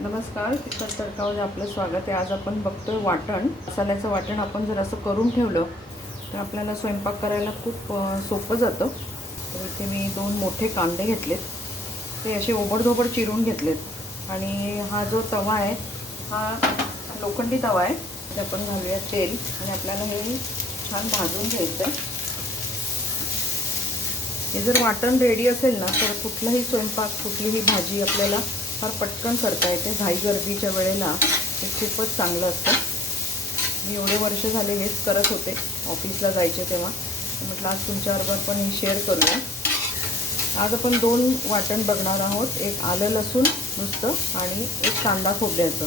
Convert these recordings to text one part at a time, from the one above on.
नमस्कार, तिखट तडकामध्ये आपलं स्वागत आहे. आज आपण बघतोय वाटण. मसाल्याचं वाटण आपण जर असं करून ठेवलं तर आपल्याला स्वयंपाक करायला खूप सोपं जातं. तर इथे मी 2 मोठे कांदे घेतलेत, ते असे ओबडधोबड चिरून घेतलेत. आणि हा जो तवा आहे हा लोखंडी तवा आहे. त्यात आपण घालूया तेल आणि आपल्याला हे छान भाजून घ्यायचं आहे. हे जर वाटण रेडी असेल ना तर कुठलाही स्वयंपाक, कुठलीही भाजी आपल्याला फार पटकन करता येते. घाई गर्दीच्या वेळेला हे खूपच चांगलं असतं. मी एवढे वर्ष झाले हेच करत होते, ऑफिसला जायचे तेव्हा. म्हटलं आज तुमच्याबरोबर पण हे शेअर करूया. आज आपण 2 वाटण बघणार आहोत. एक आलं लसूण नुसतं आणि एक कांदा खोबऱ्याचं.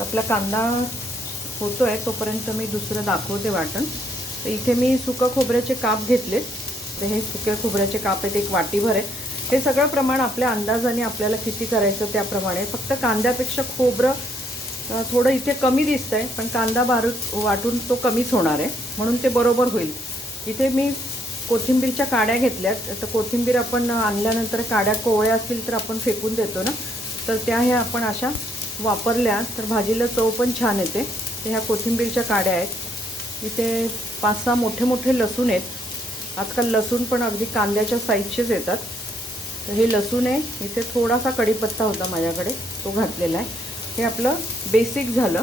आपला कांदा होतोय तोपर्यंत मी दुसरं दाखवते वाटण. तर इथे मी सुकं खोबऱ्याचे काप घेतले. तर हे सुक्या खोबऱ्याचे काप आहेत, एक वाटीभर आहे. हे सगळं प्रमाण आपल्या अंदाजाने आपल्याला किती करायचं त्याप्रमाणे. फक्त कांद्यापेक्षा खोबरं थोडं इथे कमी दिसतंय, पण कांदा बारीक वाटून तो कमीच होणार आहे, म्हणून ते बरोबर होईल. इथे मी कोथिंबीरच्या काड्या घेतल्यात. तर कोथिंबीर आपण आणल्यानंतर काड्या कोवळ्या असतील तर आपण फेकून देतो ना, तर त्या ह्या आपण अशा वापरल्या तर भाजीला चव पण छान येते. तर ह्या कोथिंबीरच्या काड्या आहेत. इथे 5-6 मोठे मोठे लसूण आहेत. आजकाल लसूण पण अगदी कांद्याच्या साईजचेच येतात. तर हे लसूण आहे. इथे थोडासा कढीपत्ता होता माझ्याकडे, तो घातलेला आहे. हे आपलं बेसिक झालं.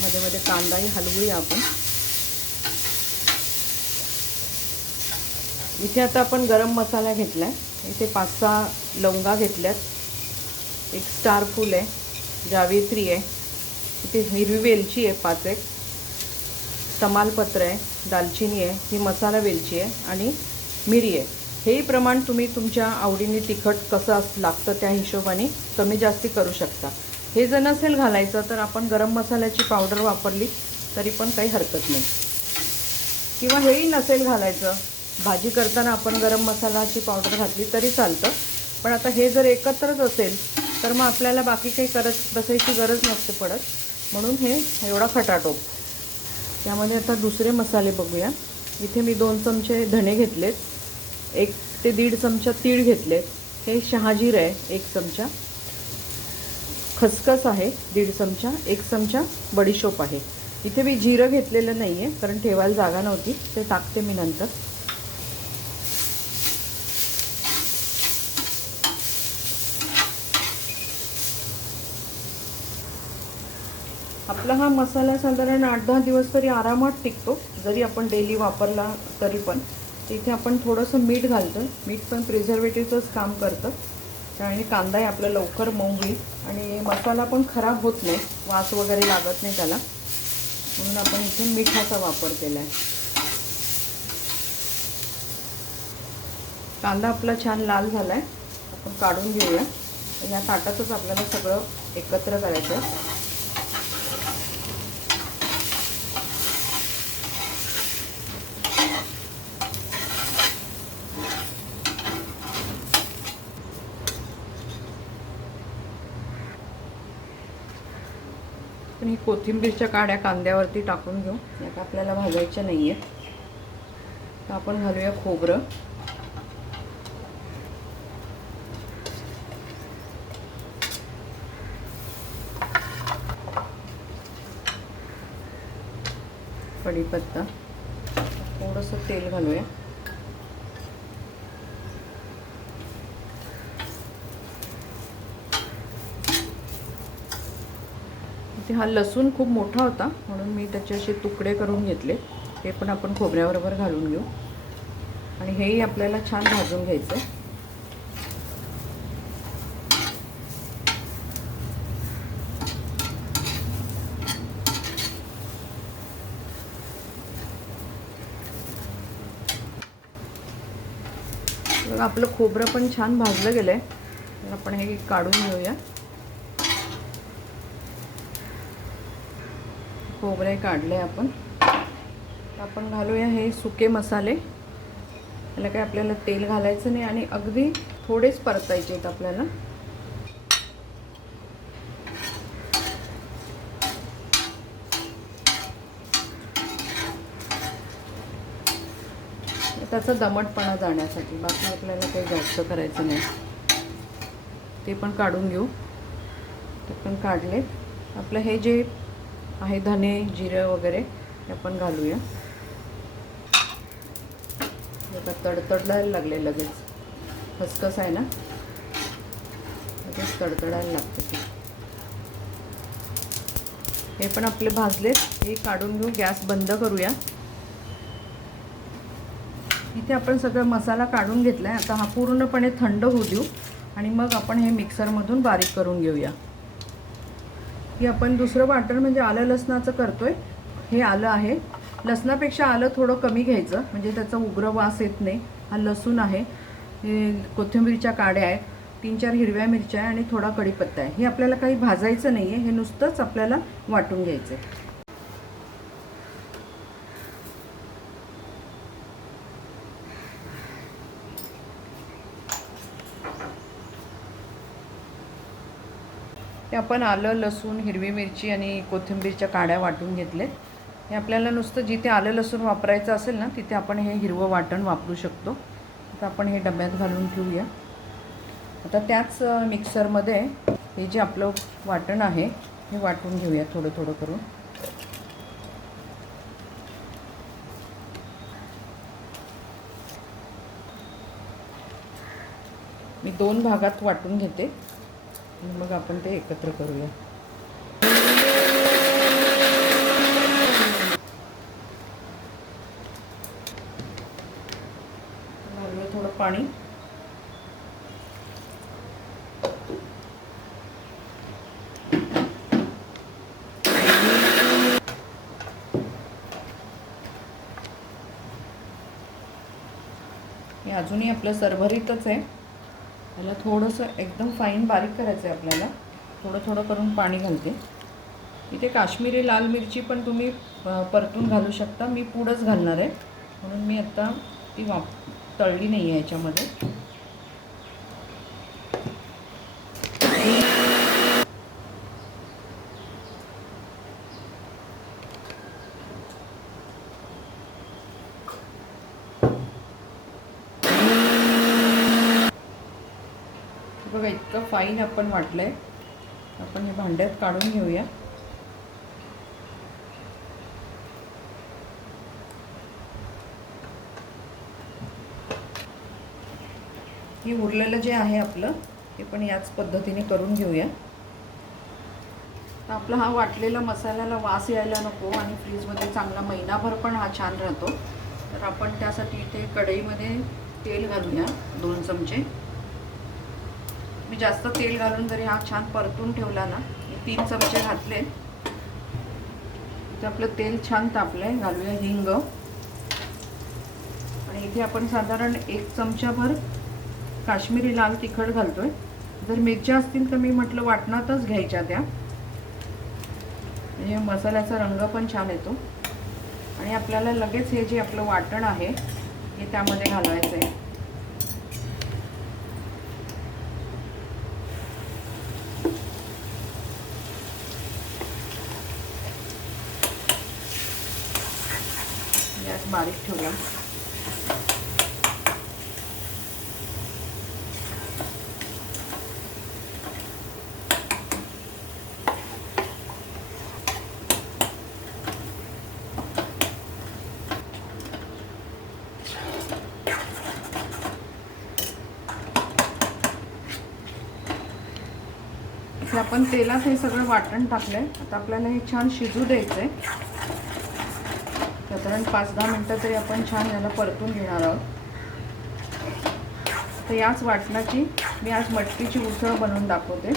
मध्ये मध्ये कांदाही हलवूया आपण. इथे आता आपण गरम मसाला घेतला आहे. इथे 5-6 लवंगा घेतल्यात, एक स्टार फूल आहे, जावित्री आहे, इथे हिरवी वेलची आहे 5-1, तमालपत्र आहे, दालचिनी आहे, ही मसाला वेलची आहे आणि मिरी आहे. हेही प्रमाण तुम्ही तुमच्या आवडीने तिखट कसं लागतं त्या हिशोबाने कमी जास्ती करू शकता. हे जर नसेल घालायचं तर आपण गरम मसाल्याची पावडर वापरली तरी पण काही हरकत नाही. किंवा हेही नसेल घालायचं, भाजी करताना आपण गरम मसाल्याची पावडर घातली तरी चालतं. पण आता हे जर एकत्रच असेल तर मग आपल्याला बाकी काही करत बसायची गरज नसते पडत, म्हणून हे एवढा खटाटोप. त्यामध्ये आता दुसरे मसाले बघूया. इथे मी 2 चमचे धणे घेतलेत, 1 ते 1.5 चमचा तीळ घेतलेत, हे शहाजीर आहे 1 चमचा, खसखस आहे 1.5 चमचा, 1 चमचा बडीशोप आहे. इथे मी जिरं घेतलेलं नाही आहे कारण ठेवायला जागा नव्हती, ते टाकते मी नंतर. आपला हा मसाला साधारण 8-10 दिवस तरी आरामात टिकतो, जरी आपण डेली वापरला तरी पण. इथे आपण थोडंसं मीठ घालतो. मीठ पण प्रिझर्वेटिव्हचंच काम करतं. आणि कांदाही आपला लवकर मऊ होईल आणि मसाला पण खराब होत नाही, वास वगैरे लागत नाही त्याला, म्हणून आपण इथे मिठाचा वापर केला आहे. कांदा आपला छान लाल झाला आहे, आपण काढून घेऊया. या ताटातच आपल्याला सगळं एकत्र करायचं आहे. पण ही कोथिंबीरच्या काड्या कांद्यावरती टाकून घेऊ, यात आपल्याला भाजायच्या नाही आहेत. तर आपण घालूया खोबरं. कढीपत्ता, थोडंसं तेल घालूया. इथे हा लसूण खूप मोठा होता म्हणून मी त्याचे असे तुकडे करून घेतले. हे पण आपण खोबऱ्याबरोबर घालून घेऊ आणि हेही आपल्याला छान भाजून घ्यायचं. बघा आपलं खोबरं पण छान भाजलं गेलं आहे. तर आपण हे काढून घेऊया. खोबरे काढले आपण. आपण घालूया हे सुके मसाले. त्याला काय आपल्याला तेल घालायचं नाही आणि अगदी थोडेच परतायचे आहेत आपल्याला. आता त्याचा दमटपणा जाण्यासाठी, बाकी आपल्याला काही जास्त करायचं नाही. ते पण काढून घेऊ. ते पण काढले. आपलं हे जे आहे धने जिरं वगैरे हे आपण घालूया. आता तडतडायला लागले लगेच, खसखस आहे ना, लगेच तडतडायला लागतं. हे पण आपले भाजलेत, हे काढून घेऊ. गॅस बंद करूया. इथे आपण सगळं मसाला काढून घेतला आहे. आता हा पूर्णपणे थंड होऊ देऊ आणि मग आपण हे मिक्सरमधून बारीक करून घेऊया. हे आपण दुसरं वाटण म्हणजे आलं लसणाचं करतोय. हे आलं आहे, लसणापेक्षा आलं थोडं कमी घ्यायचं म्हणजे त्याचा उग्र वास येत नाही. हा लसूण आहे, हे कोथिंबीरच्या काड्या आहेत, 3-4 हिरव्या मिरच्या आहे आणि थोडा कढीपत्ता आहे. हे आपल्याला काही भाजायचं नाही आहे, हे नुसतंच आपल्याला वाटून घ्यायचं आहे. हे आपण आलं लसूण हिरवी मिरची आणि कोथिंबीरच्या काड्या वाटून घेतलेत. हे आपल्याला नुसतं जिथे आलं लसूण वापरायचं असेल ना तिथे आपण हे हिरवं वाटण वापरू शकतो. आता आपण हे डब्यात घालून ठेवूया. आता त्याच मिक्सरमध्ये हे जे आपलं वाटण आहे हे वाटून घेऊया थोडं थोडं करून. मी 2 भागात वाटून घेते आणि मग आपण ते एकत्र करूया. घालूया थोडं पाणी. हे अजूनही आपलं सरभरीतच आहे. याला थोडंसं एकदम फाईन बारीक करायचं आहे आपल्याला. थोडं थोडं करून पाणी घालते. इथे काश्मीरी लाल मिरची पण तुम्ही परतून घालू शकता. मी पूडच घालणार आहे म्हणून मी आता ती तळली नाही आहे याच्यामध्ये. बघा इतकं फाईन आपण वाटलं आहे. आपण हे भांड्यात काढून घेऊया. हे उरलेलं जे आहे आपलं ते पण याच पद्धतीने करून घेऊया. तर आपला हा वाटलेला मसाल्याला वास यायला नको आणि फ्रीजमध्ये चांगला महिनाभर पण हा छान राहतो. तर आपण त्यासाठी इथे कढईमध्ये तेल घालूया 2 चमचे. मी जास्त तेल घालून जरी हा छान परतून ठेवला ना, मी 3 चमचे घातले. इथे आपलं तेल छान तापलंय. घालूया हिंग आणि इथे आपण साधारण 1 चमचाभर काश्मीरी लाल तिखट घालतोय. जर मिरच्या असतील तर मी म्हटलं वाटणातच घ्यायच्या त्या, म्हणजे मसाल्याचा रंग पण छान येतो. आणि आपल्याला लगेच हे जे आपलं वाटण आहे हे त्यामध्ये घालायचं आहे. गॅस बारीक ठेवला. इथे आपण तेलात हे सगळं वाटण टाकलंय. आता आपल्याला हे छान शिजू द्यायचंय. साधारण 5-10 मिनटं तरी आपण छान याला परतून घेणार आहोत. तर याच वाटणाची मी आज मटकीची उसळ बनवून दाखवते.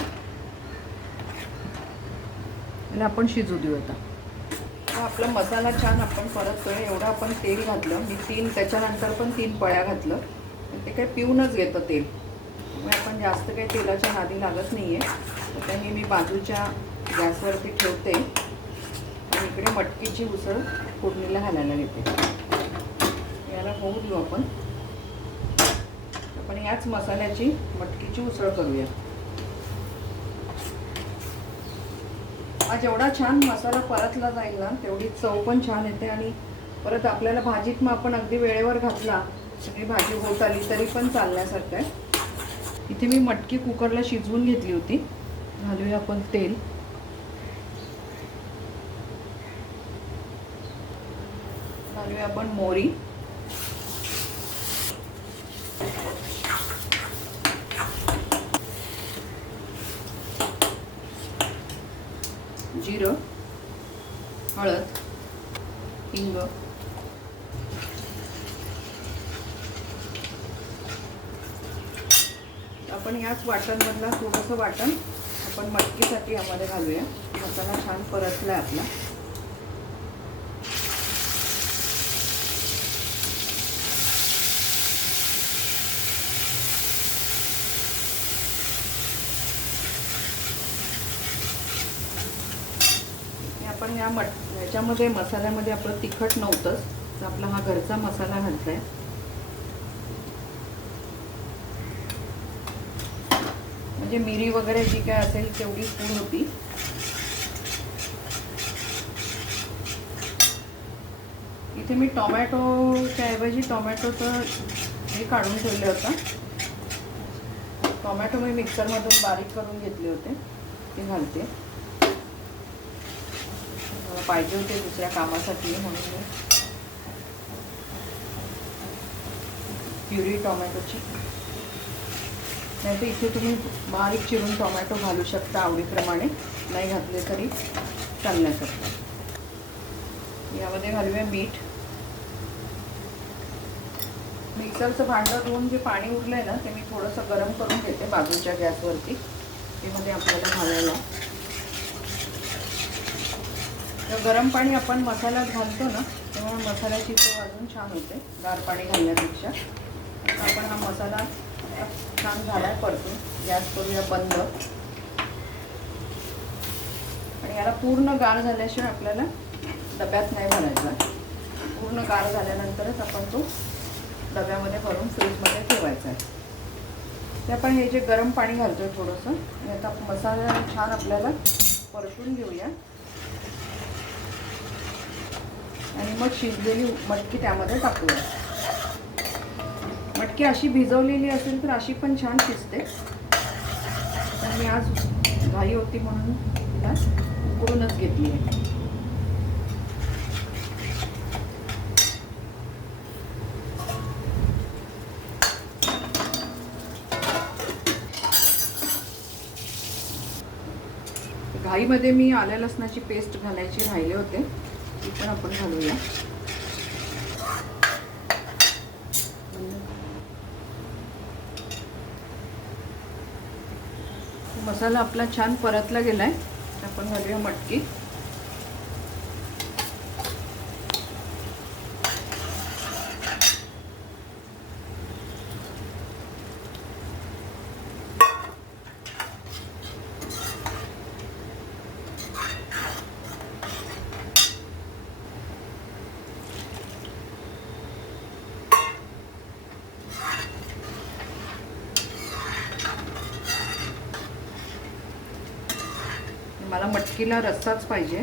याला आपण शिजू देऊ. आता आपला मसाला छान आपण परततोय. एवढं आपण तेल घातलं. मी 3 त्याच्यानंतर पण 3 पळ्या घातलं. ते काही पिऊनच घेतं तेल, त्यामुळे आपण जास्त काही तेलाच्या नादी लागत नाही आहे. आता हे मी बाजूच्या गॅसवरती ठेवते आणि इकडे मटकीची उसळ फोडणीला घालायला घेते. याला होऊ देऊ आपण. आपण याच मसाल्याची मटकीची उसळ करूया. हा जेवढा छान मसाला परतला जाईल ना तेवढी चव पण छान येते. आणि परत आपल्याला भाजीत मग आपण अगदी वेळेवर घातला सगळी भाजी होत आली तरी पण चालण्यासारखं आहे. इथे मी मटकी कुकरला शिजवून घेतली होती. घालूया आपण तेल. घालूया आपण मोहरी, जिरं, हळद, हिंग, आपण याच वाटणमधला थोडंसं वाटण आपण मटकीसाठी यामध्ये घालूया. मसाला छान परतला आहे आपला. आपण ह्याच्यामध्ये मसाल्यामध्ये आपलं तिखट नव्हतंच, तर आपला हा घरचा मसाला घालतोय. म्हणजे मिरी वगैरे जी काय असेल तेवढी पूर्ण होती. इथे मी टोमॅटोच्या ऐवजी टोमॅटोचं हे काढून ठेवलं होतं. टोमॅटो मी मिक्सरमधून बारीक करून घेतले होते, ते घालते. पाहिजे होते दुसऱ्या कामासाठी म्हणून मी प्युरी टोमॅटोची. नाही तर इथे तुम्ही बारीक चिरून टोमॅटो घालू शकता आवडीप्रमाणे, नाही घातले तरी चालण्यासारखं. यामध्ये घालूया मीठ. मिक्सरचं भांडं धुवून जे पाणी उरलं आहे ना, ते मी थोडंसं गरम करून घेते बाजूच्या गॅसवरती. ते मध्ये आपल्याला घालायला. तर गरम पाणी आपण मसाल्यात घालतो ना, तेव्हा मसाल्याची चव अजून छान होते गार पाणी घालण्यापेक्षा. आता आपण हा मसाला छान झाला परतून गॅस करूया बंद. आणि याला पूर्ण गार झाल्याशिवाय आपल्याला डब्यात नाही भरायचा. पूर्ण गार झाल्यानंतरच आपण तो डब्यामध्ये भरून फ्रीजमध्ये ठेवायचा आहे. ते आपण हे जे गरम पाणी घालतोय थोडंसं, आणि आता मसाला छान आपल्याला परतून घेऊया. आणि मग शिजलेली मटकी त्यामध्ये टाकूया. मटकी अशी भिजवलेली असेल तर अशी पण छान शिजते. तर मी आज घाई होती म्हणून तिला उकळूनच घेतली आहे. घाईमध्ये मी आल्या लसणाची पेस्ट घालायची राहिले होते, ती पण आपण घालूया. मसाला आपला छान परतला गेलाय. आपण घालूया मटकी. मला मटकीला रस्साच पाहिजे.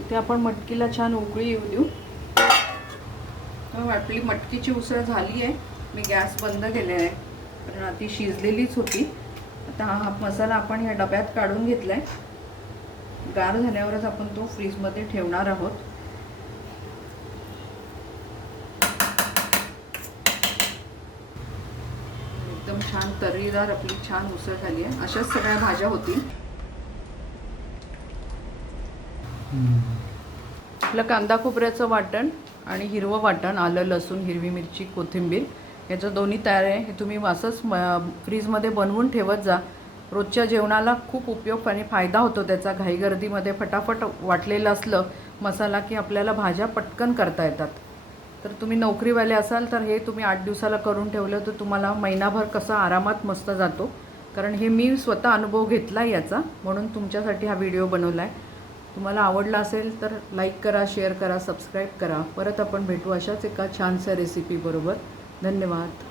इथे आपण मटकीला छान उकळी येऊ देऊ. आपली मटकीची उसळ झाली आहे. मी गॅस बंद केले आहे कारण ती शिजलेलीच होती. आता हा मसाला आपण ह्या डब्यात काढून घेतला आहे. गार झाल्यावरच आपण तो फ्रीजमध्ये ठेवणार आहोत. एकदम छान तर्रीदार आपली छान उसळ झाली आहे. अशाच सगळ्या भाज्या होतील. आपलं कांदा खोबऱ्याचं वाटण आणि हिरवं वाटण, आलं लसूण हिरवी मिरची कोथिंबीर याचं दोन्ही तयार आहे. हे तुम्ही असंच फ्रीजमध्ये बनवून ठेवत जा. रोजच्या जेवणाला खूप उपयोग आणि फायदा होतो त्याचा. घाईगर्दीमध्ये फटाफट वाटलेलं असलं मसाला की आपल्याला भाज्या पटकन करता येतात. तर तुम्ही नोकरीवाले असाल तर हे तुम्ही 8 दिवसाला करून ठेवलं तर तुम्हाला महिनाभर कसा आरामात मस्त जातो. कारण हे मी स्वतः अनुभव घेतला याचा, म्हणून तुमच्यासाठी हा व्हिडिओ बनवला आहे. तुम्हाला आवडला असेल तर लाईक करा, शेअर करा, सबस्क्राईब करा. परत आपण भेटू अशाच एका छानशा रेसिपीबरोबर. धन्यवाद.